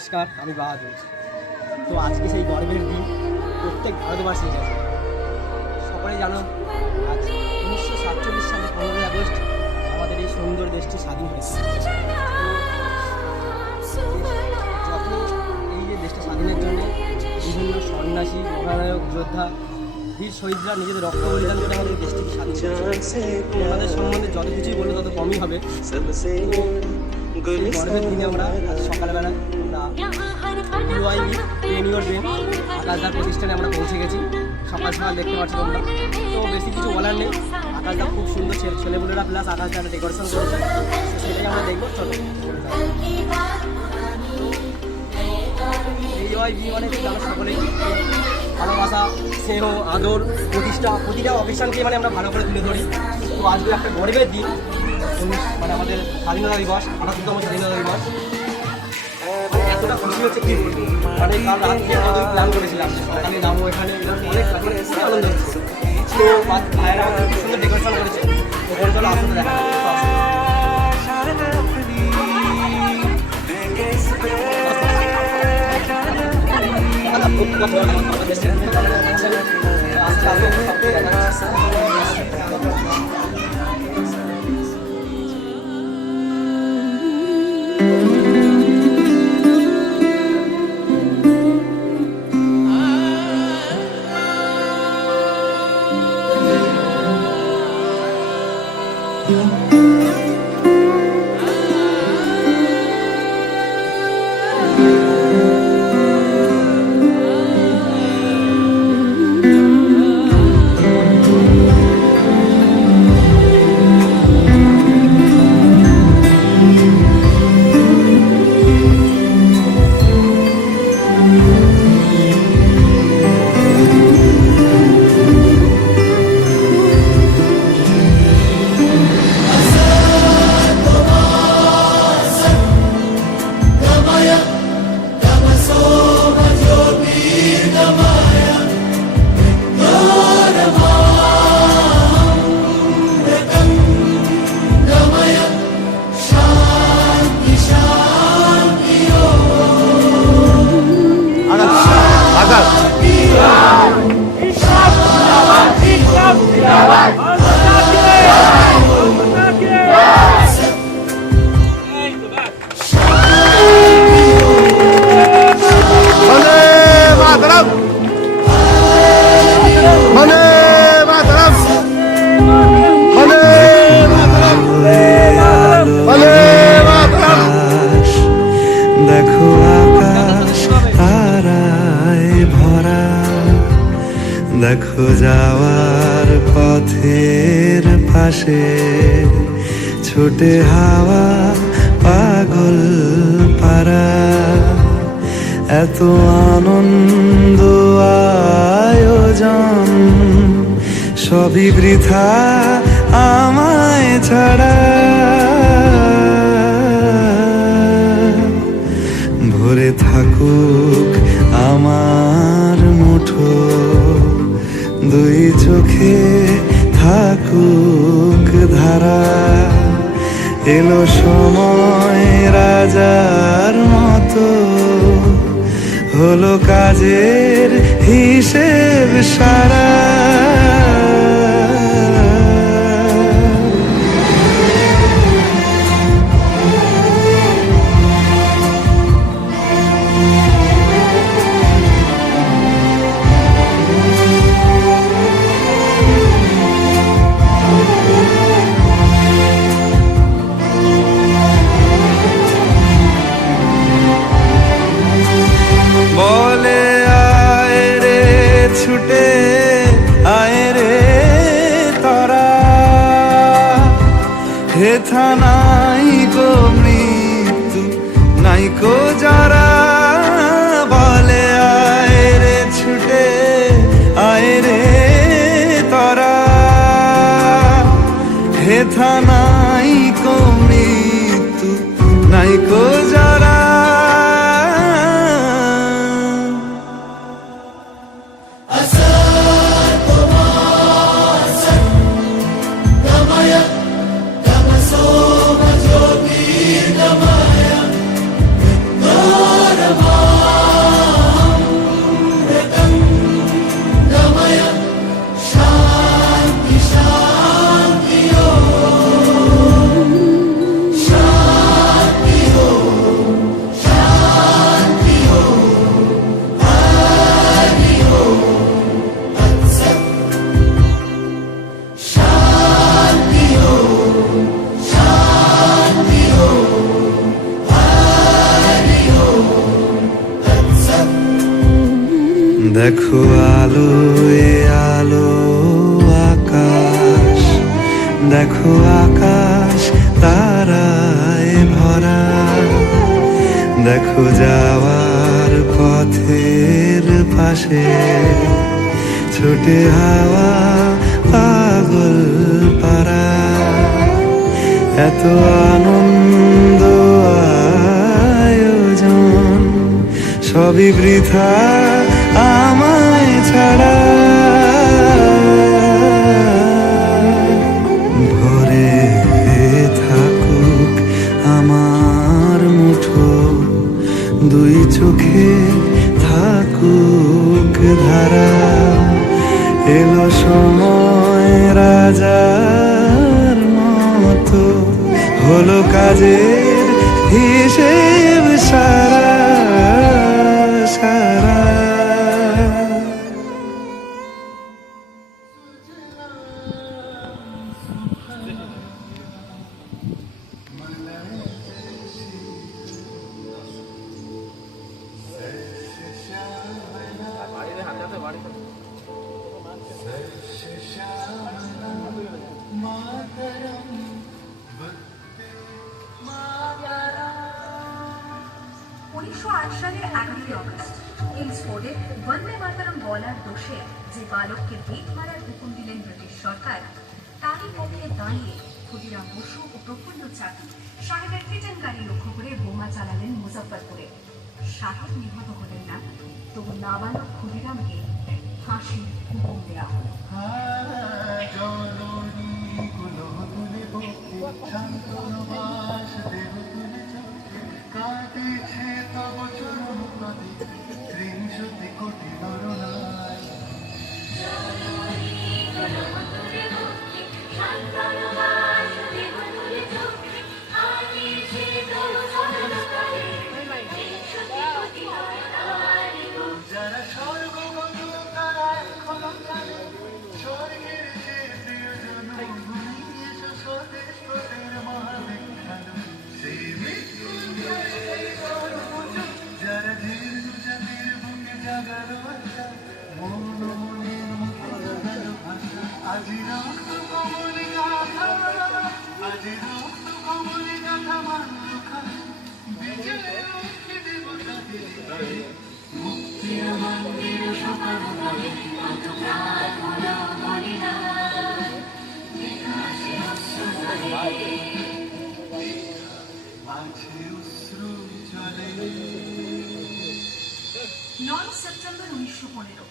নমস্কার, আমি বাহাদুর। তো আজকে সেই গর্বের দিন, প্রত্যেক ভারতবাসীর কাছে। সকলেই জানো, আজ 1947 সালে 15ই আগস্ট আমাদের এই সুন্দর দেশটি স্বাধীন হয়েছে। যত এই যে দেশটা স্বাধীনের জন্য বিভিন্ন সন্ন্যাসী, মহানায়ক, যোদ্ধা, বীর শহীদরা নিজেদের রক্ত বলিদান করে আমাদের দেশটিকে স্বাধীন করেছে। ওনাদের সম্বন্ধে যত কিছুই বললে তত কমই হবে। এই গর্বের দিনে আমরা আজ সকালবেলা আকাশদার প্রতিষ্ঠানে আমরা পৌঁছে গেছি। সকাল সকাল দেখতে পাচ্ছি তোমরা। তো বেশি কিছু বলার নেই, আকাশদা খুব সুন্দর ছেলেপুলেরা প্লাস আকাশদা ডেকোরেশন করেছে, সেটাই আমরা দেখবো। চলো এই মানে আমরা সকলেই ভালোবাসা, স্নেহ, আদর, প্রতিটা অকেশনকে মানে আমরা ভালো করে তুলে ধরি। তো আজকে একটা গর্বের দিন, মানে আমাদের স্বাধীনতা দিবস, ৭৮তম স্বাধীনতা দিবস। এতটা খুশি হচ্ছে কি বলবো, মানে কাল রাত্রে আমাদের প্ল্যান করেছিলাম সকালে যাবো এখানে, অনেক খুবই আনন্দ হচ্ছে। তো ভাইয়েরা আমাদের খুব সুন্দর ডেকোরেশন করেছে, ওখানে চলো আসলে দেখা দেখো যাওয়ার পথের পাশে ছোটে হাওয়া পাগল পারা, এত আনন্দ আয়োজন সবই বৃথা আমায় ছাড়া। ভরে থাকুক আমার মুঠো, দুই চোখে থাকুক ধারা, এলো সময় রাজার মতো, হলো কাজের হিসেব সারা। বলে আয় রে ছুটে আয় রে তোরা, হেথা নাই গো মৃত্যু নাই কো যারা। বলে আয় রে ছুটে আয় রে তোরা, হেথা নাই কো মৃত্যু নাই কো যারা। দেখো আলো এ আলো আকাশ, দেখো আকাশ তারায় ভরা, দেখো যাওয়ার পথের পাশে ছোটে হাওয়া পাগল পারা। এত আনন্দ আয়োজন সবই বৃথা আমায় ছাড়া। ভরে থাকুক আমার মুঠো, দুই চোখে থাকুক ধারা। এলো সময় রাজার মতো, হলো কাজের হিসেব সারা সারা। সালের 11ই অগস্ট কিংসফোর্ডে বন্দে মাতরম বলার দোষে যে বালককে বেত মারার হুকুম দিলেন ব্রিটিশ সরকার, তারই পক্ষে দাঁড়িয়ে ক্ষুদিরাম বসু ও প্রফুল্ল চাকী সাহেবের কিচেন গাড়ি লক্ষ্য করে বোমা চালালেন মুজফ্ফরপুরে। সাহেব নিহত হলেন না, তবু নাবালক ক্ষুদিরামকে ফাঁসির হুকুম দেওয়া হলো। সেপ্টেম্বর 1915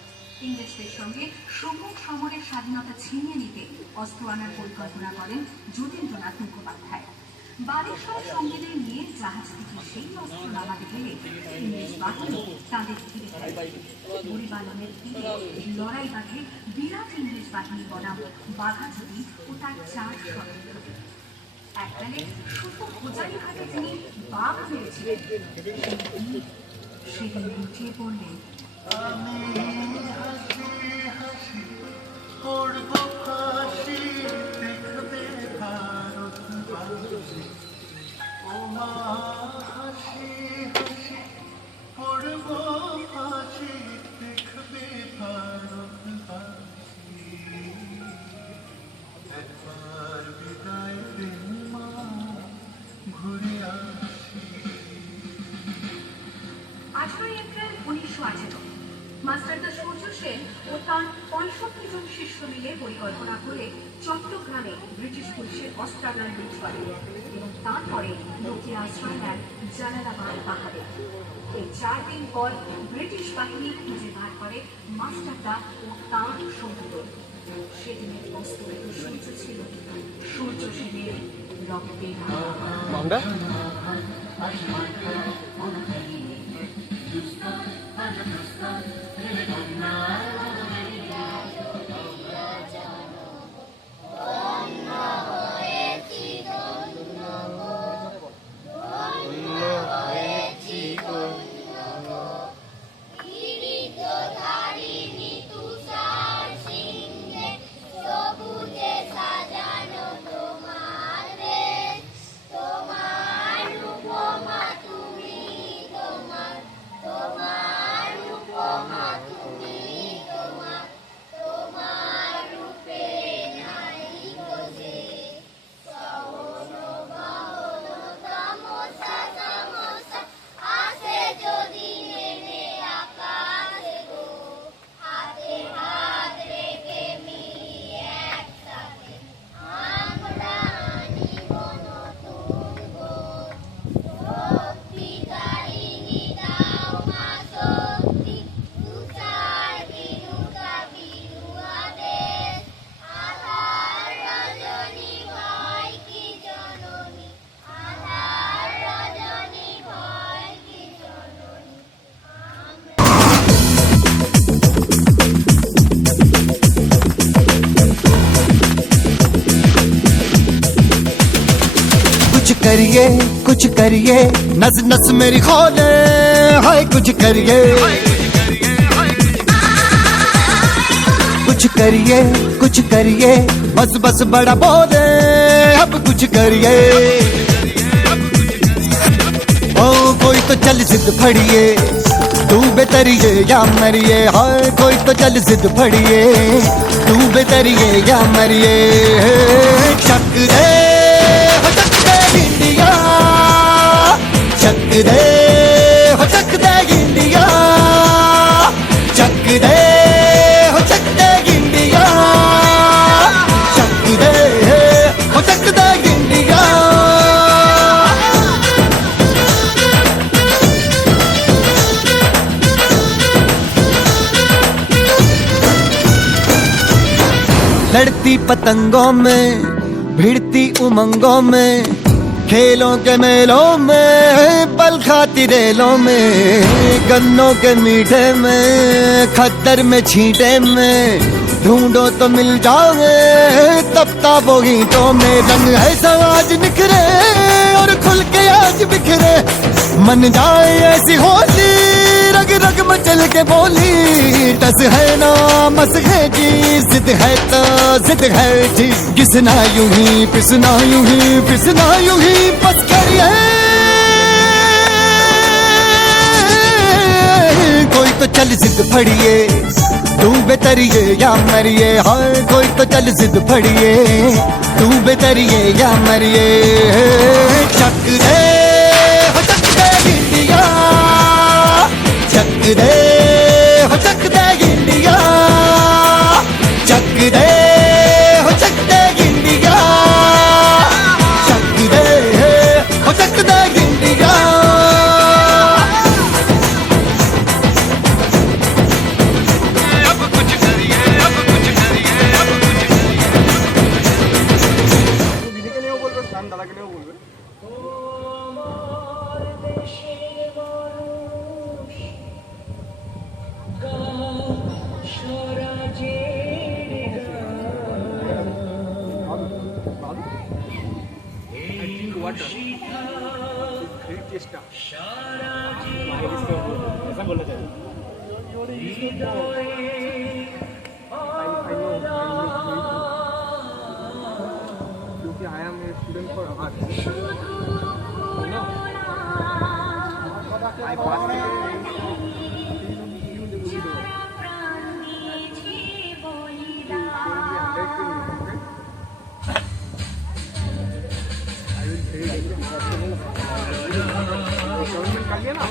ইংরেজদের সঙ্গে সম্মুখ সমরের স্বাধীনতা ছিনিয়ে নিতে অস্ত্র আনার পরিকল্পনা করেন যতীন্দ্রনাথ মুখোপাধ্যায়। বালেশ্বর সঙ্গীদের নিয়ে জাহাজ থেকে সেই অস্ত্র নামাতে গেলে ইংরেজ বাহিনী তাদের ঘিরে ফেলে। বুড়িবালনের তীরে লড়াই বাঁধে বিরাট ইংরেজ বাহিনী বনাম বাঘাযতীন ও তার 4 সহযোগী। এককালে শুধু খোঁজারি ঘাটে তিনি বাঘ মেরেছিলেন, সেদিন লুটিয়ে পড়লেন। মাস্টারদা সূর্য সেন ও তার 65 জন শিষ্য মিলে পরিকল্পনা করে চট্টগ্রামে ব্রিটিশ পুলিশের অস্ত্রাগার লুট করে এবং তারপরে লোকে আশ্রয় নেন জালালাবাদ পাহাড়ে। এই 4 দিন পর ব্রিটিশ বাহিনী খুঁজে বার করে মাস্টারদা ও তাঁর সঙ্গীদের। সেদিনের অস্ত্রের সূর্য ছিল সূর্য সেনের রক্তে তোমার कुछ करिए नस नस मेरी खोले हाय कुछ करिए कुछ करिए बस बस बड़ा बोले अब कुछ करिए ओ कोई तो चल जिद फड़िए तू बेतरिए या मरिए हाय कोई तो चल जिद फड़िए तू बेतरिए या मरिए चक दे इंडिया चक दे हो चक दे इंडिया चक दे हो चक दे इंडिया चक दे हो चक दे इंडिया लड़ती पतंगों में भिड़ती उमंगों में खेलों के मेलों में पल खाती रेलों में गन्नों के मीठे में खद्दर में छींटे में ढूंढो तो मिल जाओगे तब ताबो गीतों में रंग है समाज निखरे और खुल के आज बिखरे मन जाए ऐसी होली रग रग मचल के बोली टस है ना मस है जी जिद है तो जिद है जी घिसना यूं ही पिसना यूं ही पिसना यूं ही बस करिए कोई तो चल जिद फड़िए तू बेतरिए या मरिए हाय कोई तो चल जिद फड़िए तू बेतरिए या मरिए चक दे हो चक दे इंडिया चक दे हो चक दे इंडिया चक दे हो चक दे इंडिया चक दे हो चक दे इंडिया দিদিকে নিয়েও বলবে গান দাদাকে নিয়েও বলবে ऐसा बोलना चाहिए क्योंकि I am a student for art I pass government का लिया ना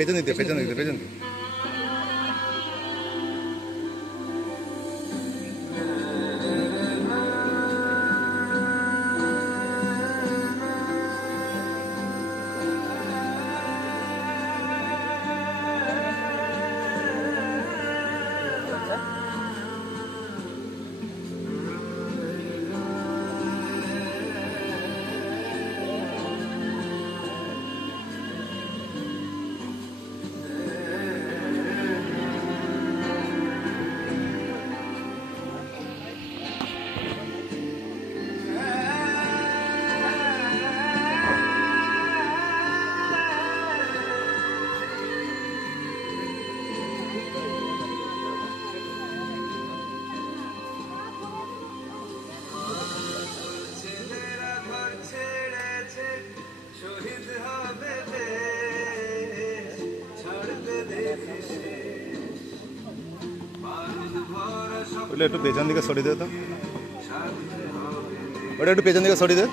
পেছন দিতে পেছন দিতে পেছন দিতে ওটা একটু পেছন দিকে সরিয়ে দে তো, ওটা একটু পেছন দিকে সরিয়ে দে।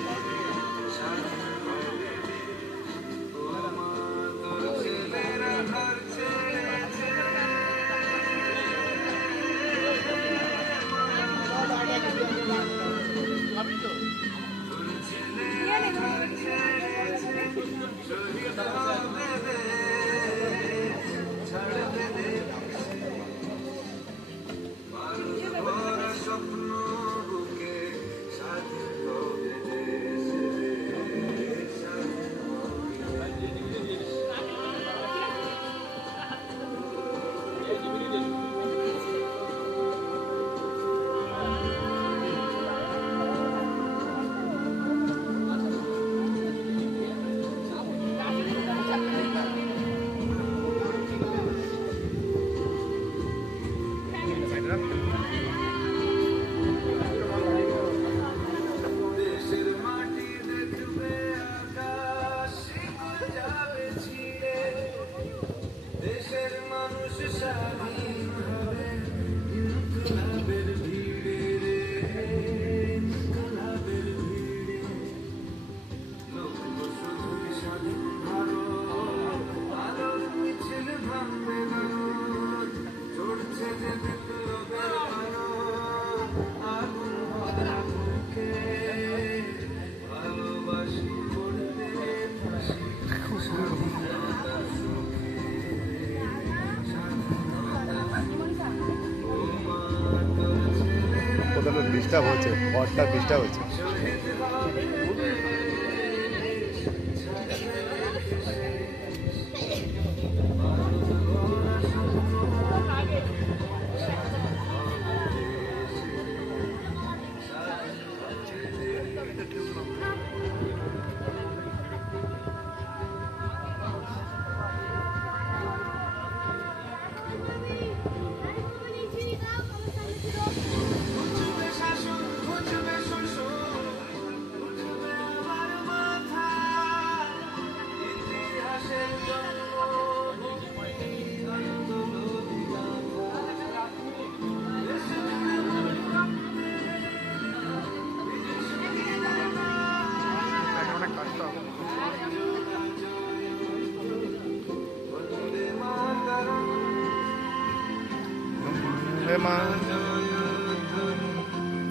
কোথাও ডিস্টার্ব হচ্ছে, পথটা ডিস্টার্ব হচ্ছে।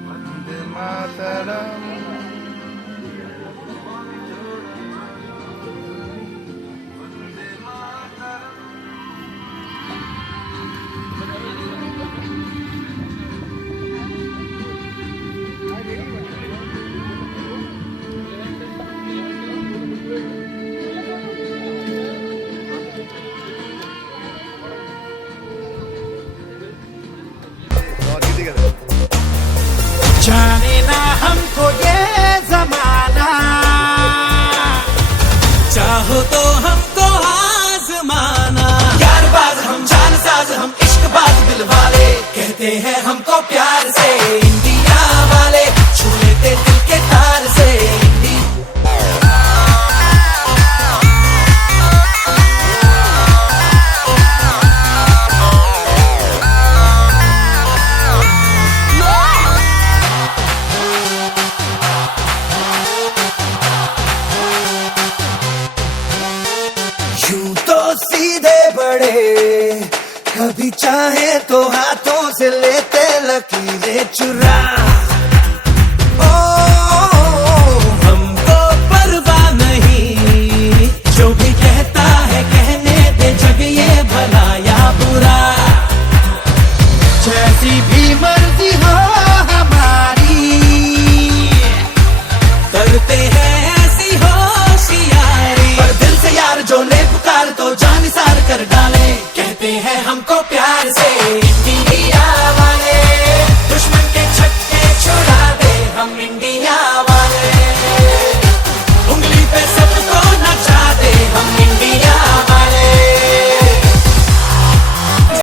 Vande Mataram. जाने ना हमको ये जमाना, चाहो तो हमको आजमाना। यार बाज हम जान साज हम इश्क बाज दिल वाले, कहते हैं हमको प्यार से इंडिया वाले, छू लेते दिल के तार से यूं तो सीधे बड़े, कभी चाहे तो हाथों से लेते लकीरें चुरा।